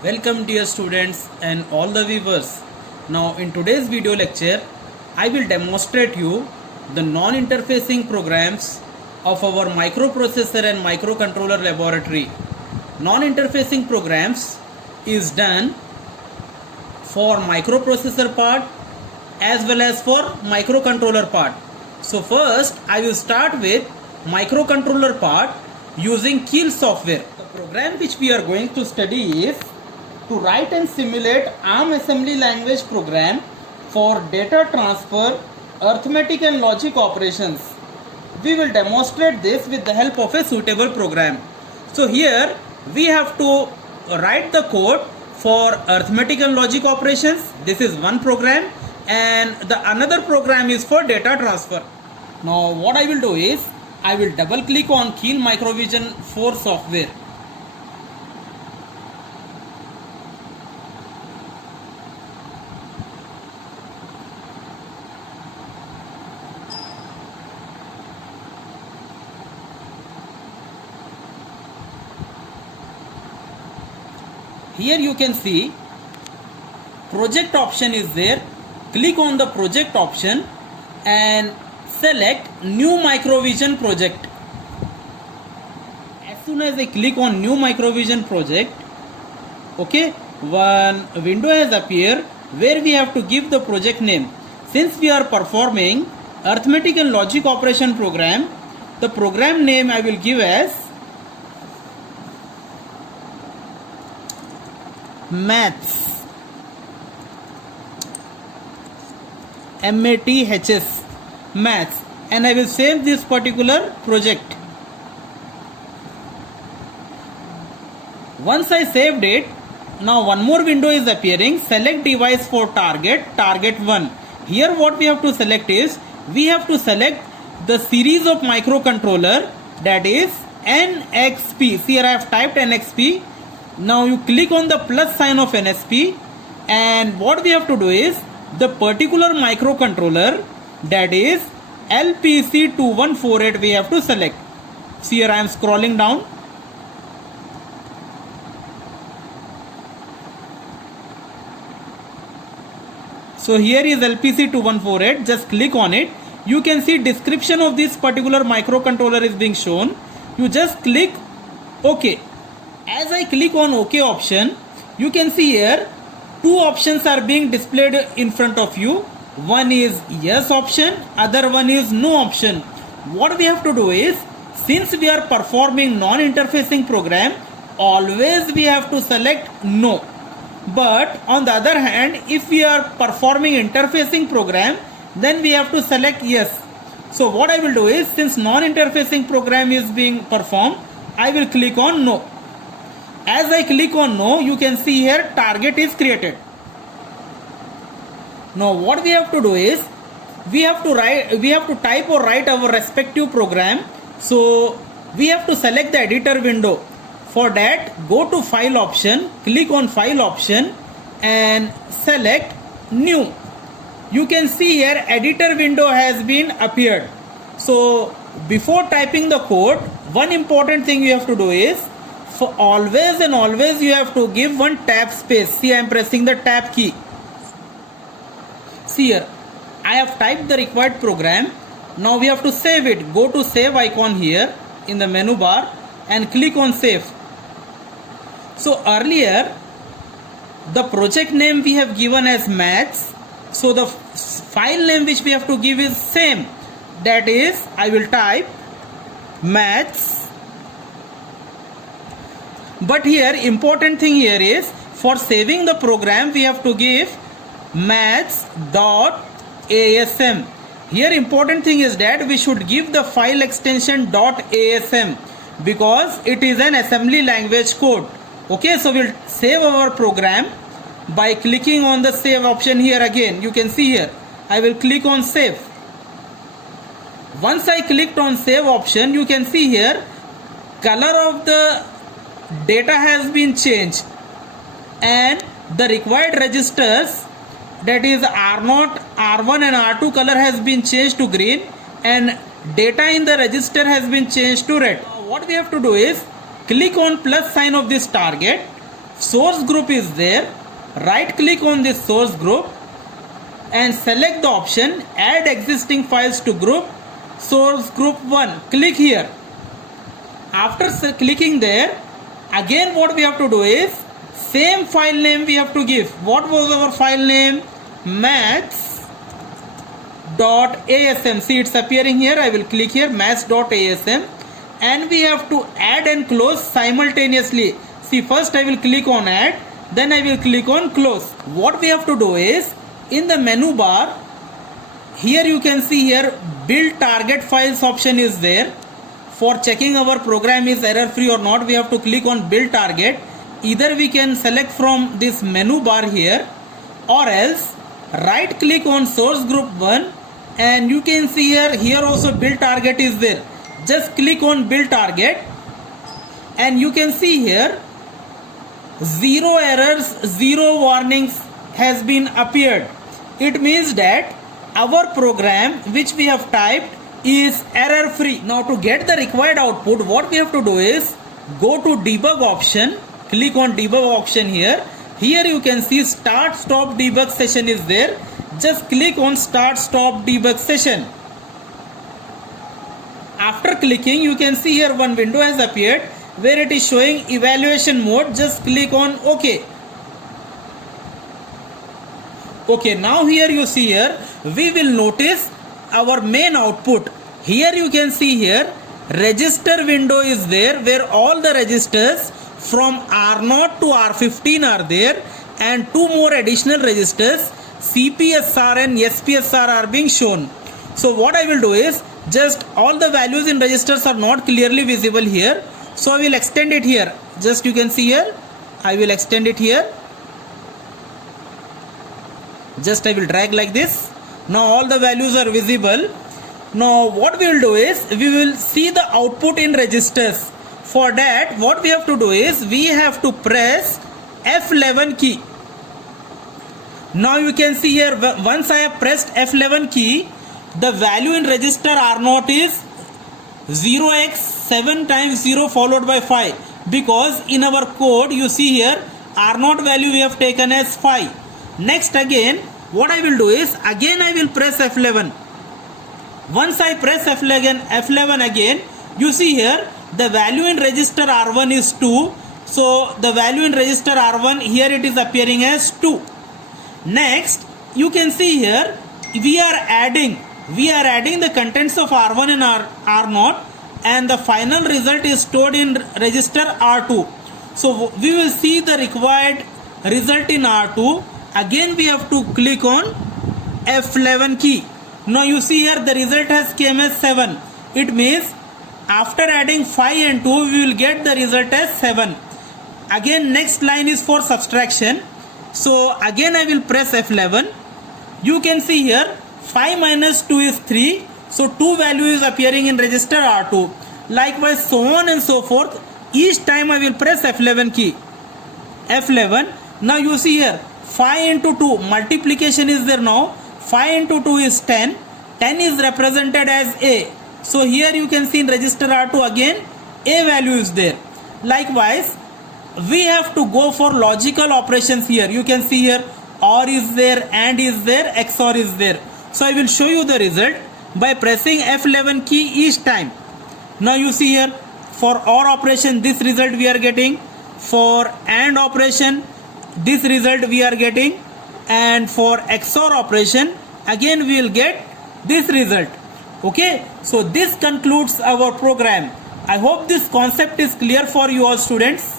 Welcome dear students and all the viewers. Now in today's video lecture, I will demonstrate you the non-interfacing programs of our microprocessor and microcontroller laboratory. Non-interfacing programs is done for microprocessor part as well as for microcontroller part. So first I will start with microcontroller part using Keil software. The program which we are going to study is to write and simulate ARM assembly language program for data transfer, arithmetic and logic operations. We will demonstrate this with the help of a suitable program. So here we have to write the code for arithmetic and logic operations. This is one program, and the another program is for data transfer. Now what I will do is I will double click on Keil Microvision 4 software. Here you can see project option is there. Click on the project option and select new microvision project. As soon as I click on new microvision project, okay, one window has appeared where we have to give the project name. Since we are performing arithmetic and logic operation program, the program name I will give as maths, maths, maths, and I will save this particular project. Once I saved it, now one more window is appearing. Select device for target 1. Here what we have to select is we have to select the series of microcontroller, that is NXP. See, here I have typed NXP. Now you click on the plus sign of NXP, and what we have to do is the particular microcontroller, that is LPC2148, we have to select. See, here I am scrolling down. So here is LPC2148. Just click on it. You can see description of this particular microcontroller is being shown. You just click OK. As I click on OK option, you can see here two options are being displayed in front of you. One is yes option, other one is no option. What we have to do is, since we are performing non-interfacing program, always we have to select no. But on the other hand, if we are performing interfacing program, then we have to select yes. So what I will do is, since non-interfacing program is being performed, I will click on no. As I click on no, you can see here target is created. Now what we have to do is we have to type or write our respective program. So we have to select the editor window. For that, go to file option, click on file option and select new. You can see here editor window has been appeared. So before typing the code, one important thing you have to do is, for always and always you have to give one tab space. See, I am pressing the tab key. See here, I have typed the required program. Now we have to save it. Go to save icon here in the menu bar and click on save. So earlier the project name we have given as maths. So the file name which we have to give is same. That is, I will type maths. But here important thing here is, for saving the program we have to give maths.asm. Here important thing is that we should give the file extension .asm because it is an assembly language code. Okay, so we'll save our program by clicking on the save option here again. You can see here I will click on save. Once I clicked on save option, you can see here color of the data has been changed and the required registers, that is R0, R1 and R2 color has been changed to green and data in the register has been changed to red. What we have to do is click on plus sign of this target. source group is there. Right click on this source group and select the option add existing files to group, source group 1. Click here. After clicking there, again what we have to do is same file name we have to give. What was our file name? maths.asm. See, it's appearing here. I will click here, maths.asm, and we have to add and close simultaneously. See, first I will click on add, then I will click on close. What we have to do is, in the menu bar, here you can see here build target files option is there. For checking our program is error free or not, we have to click on build target. Either we can select from this menu bar here, or else right click on source group 1, and you can see here also build target is there. Just click on build target, and you can see here 0 errors, 0 warnings has been appeared. It means that our program which we have typed is error free. Now to get the required output, what we have to do is go to debug option, click on debug option here. Here you can see start stop debug session is there. Just click on start stop debug session. After clicking, you can see here one window has appeared where it is showing evaluation mode. Just click on OK. Okay, now here you see here we will notice our main output. Here you can see here register window is there where all the registers from R0 to R15 are there, and 2 more additional registers CPSR and SPSR are being shown. So what I will do is, just all the values in registers are not clearly visible here, so I will extend it here. Just you can see here, I will extend it here. Just I will drag like this. Now all the values are visible. Now what we will do is, we will see the output in registers. For that, what we have to do is, we have to press F11 key. Now you can see here, once I have pressed F11 key, the value in register R0 is 0x 7 times 0 followed by 5, because in our code you see here R0 value we have taken as 5. Next again, what I will do is, again I will press F11. Once I press F11 again, you see here the value in register R1 is 2. So the value in register R1 here it is appearing as 2. Next, you can see here we are adding the contents of R1 and R0, and the final result is stored in register R2. So we will see the required result in R2. Again we have to click on F11 key. Now you see here the result has came as 7. It means after adding 5 and 2 we will get the result as 7. Again next line is for subtraction. So again I will press F11. You can see here 5 minus 2 is 3. So 2 value is appearing in register R2. Likewise so on and so forth. Each time I will press F11 key. F11. Now you see here 5 into 2 multiplication is there now. 5 into 2 is 10. 10 is represented as A. So here you can see in register R2 again A value is there. Likewise we have to go for logical operations here. You can see here OR is there, AND is there, XOR is there. So I will show you the result by pressing F11 key each time. Now you see here for OR operation this result we are getting. For AND operation this result we are getting. And for XOR operation again we will get this result. Okay, so this concludes our program. I hope this concept is clear for you all students.